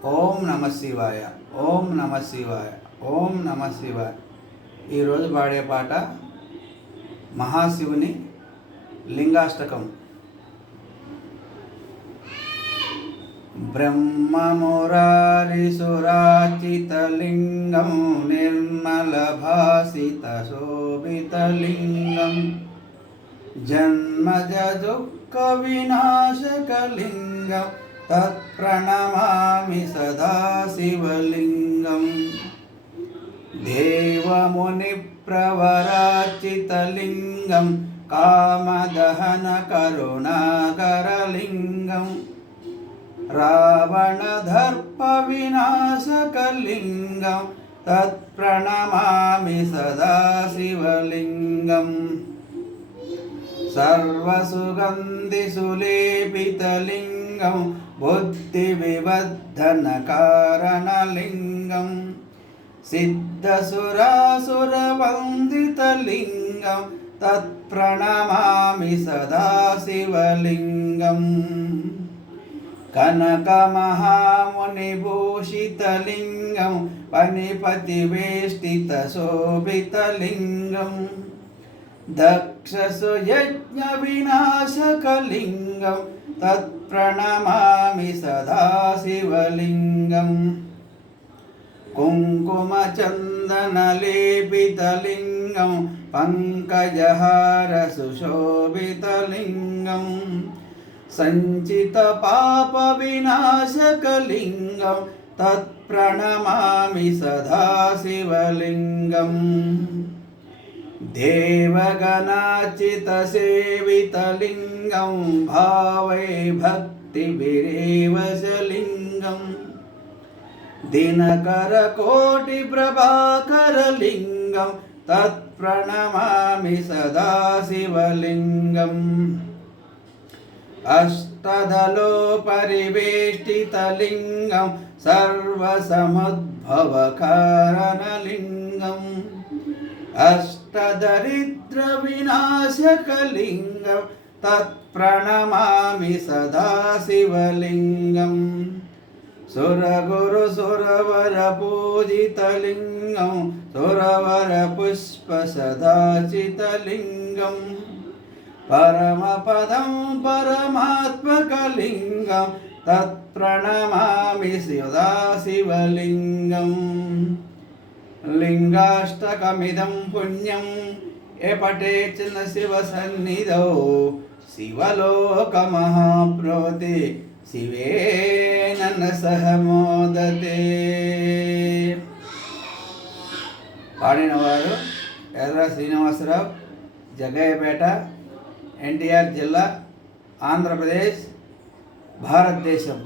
ఓం నమ శివాయ ఓం నమ శివాయ ఓం నమ శివాయ ఈరోజు పాడే పాట మహాశివుని లింగాష్టకం బ్రహ్మమురారిసురాచితలింగం నిర్మలభాసితశోభితలింగం జన్మజ దుఃఖ వినాశకలింగం తత్ప్రణమామి సదాశివలింగం देवमुनिप्रवराचितलिङ्गं कामदहनकरुणाकरलिङ्गं रावणदर्पविनाशकलिङ्गं तत्प्रणमामि सदाशिवलिङ्गम् सर्वसुगन्धिसुलेपितलिङ्गं బుద్ధి వివర్ధన కారణలింగం సిద్ధసురాసురవందితలింగం తత్ప్రణమామి సదాశివలింగం. కనకమహామునిభూషితలింగం పనిపతివేష్టితశోభితలింగం. दक्षसुयज्ञविनाशकलिङ्गं तत्प्रणमामि सदा शिवलिङ्गम्। कुङ्कुमचन्दनलेपितलिङ्गं पङ्कजहारसुशोभितलिङ्गं सञ्चितपापविनाशकलिङ्गं तत्प्रणमामि सदा शिवलिङ्गम् देवगणाचितसेवितलिङ्गं भावै भक्तिभिरेव च लिङ्गम् दिनकरकोटिप्रभाकरलिङ्गं तत्प्रणमामि सदा शिवलिङ्गम् अष्टदलोपरिवेष्टितलिङ्गं सर्वसमुद्भवकारणलिङ्गम् अष्टदरिद्रविनाशकलिङ्गं तत्प्रणमामि सदा शिवलिङ्गम्। सुरगुरुसुरवरपूजितलिङ्गं सुरवरपुष्पसदाचितलिङ्गं। परमपदं परमात्मकलिङ्गं तत्प्रणमामि सदा शिवलिङ्गम् లింగాష్టకమిదం పుణ్యం ఎపటే చిన్న శివ సన్నిధౌ. శివలోకమహాప్రోతి శివేన సహ మోదతే. పాడినవారు ఎర్ర శ్రీనివాసరావు జగ్గయ్యపేట ఎన్టీఆర్ జిల్లా ఆంధ్రప్రదేశ్ భారతదేశం.